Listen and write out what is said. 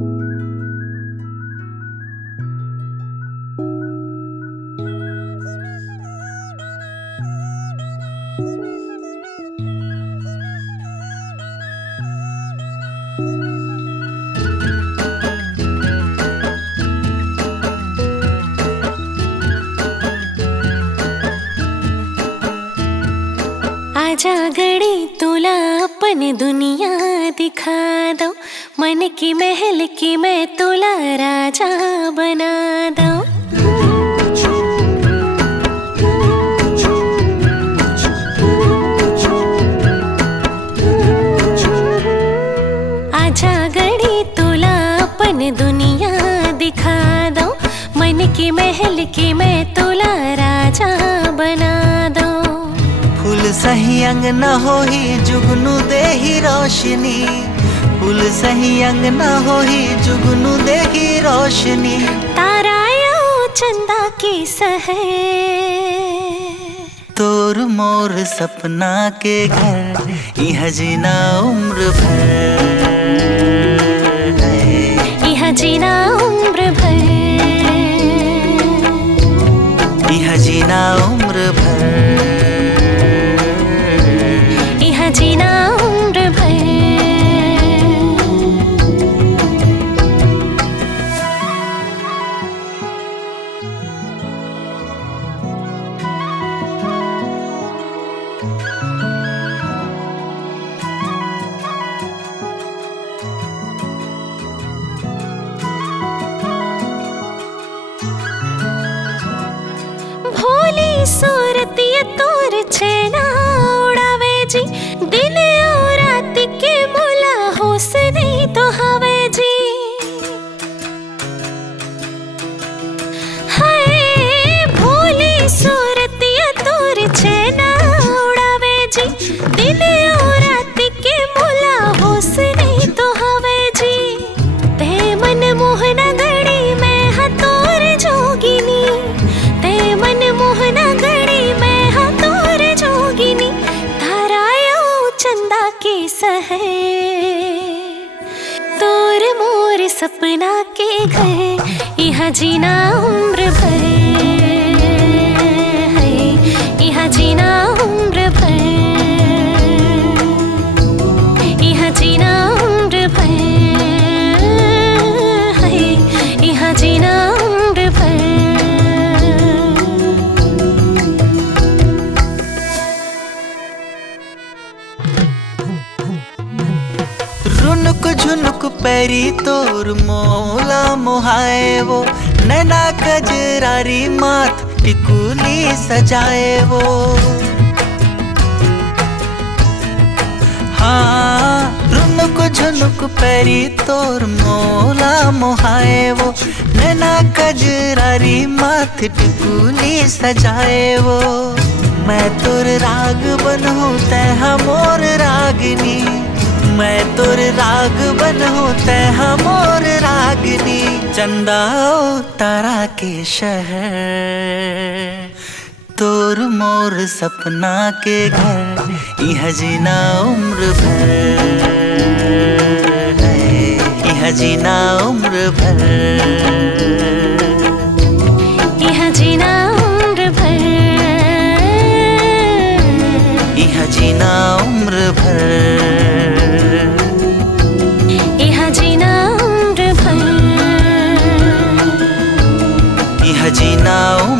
आजा गड़ी तुला अपनी दुनिया दिखा दो, मन की महल की मैं तुला राजा बना दो। आजा गड़ी तुला अपनी दुनिया दिखा दो, मन की महल की मैं तुला राजा बना दो। फूल सही अंग न हो ही जुगनू दे ही रोशनी, फूल सही अंग न हो ही जुगनू दे ही रोशनी। तारा या चंदा की सहे तोर मोर सपना के घर, यह जीना उम्र भर, यह जीना उम्र भर, यह जीना उम्र भर, जीना उम्र भर। भोली सूरत ये तोर छेना उड़ावे जी, दिन और रात के मोला होश नहीं तो हवे जी। हाय भोली सूरत ये तोर छेना उड़ावे जी, दिन और रात के मोला होश नहीं तो हवे जी। ते मन मोहना गड़ी मैं हतोर जोगिनी, ते मन मोहना गड़ी मैं हतोर जोगिनी। चंदा की सहे तोर मोर सपना के घर, यह जीना उम्र भर, यह जीना उम्र भर, यह जीना उम्र भर, यह जीना उम्र भर। रुनुक झुनुक पैरी तोर मोला मोहाए वो, नैना कजरारी माथ टिकुली सजाए वो। हाँ रुनुक झुनुक पैरी तोर मोला मोहाए वो, नैना कजरारी माथ टिकुली सजाए वो। मैं तोर राग बनूं तैहा मोर रागिनी, मैं तोर राग बनूं तैहा मोर रागिनी। चंदा तारा के शहर, तोर मोर सपना के घर, यह जीना उम्र भर, यह जीना उम्र भर, यह जीना उम्र भर, यह जीना उम्र भर, यह जीना उम्र भर, यह जीना उम्र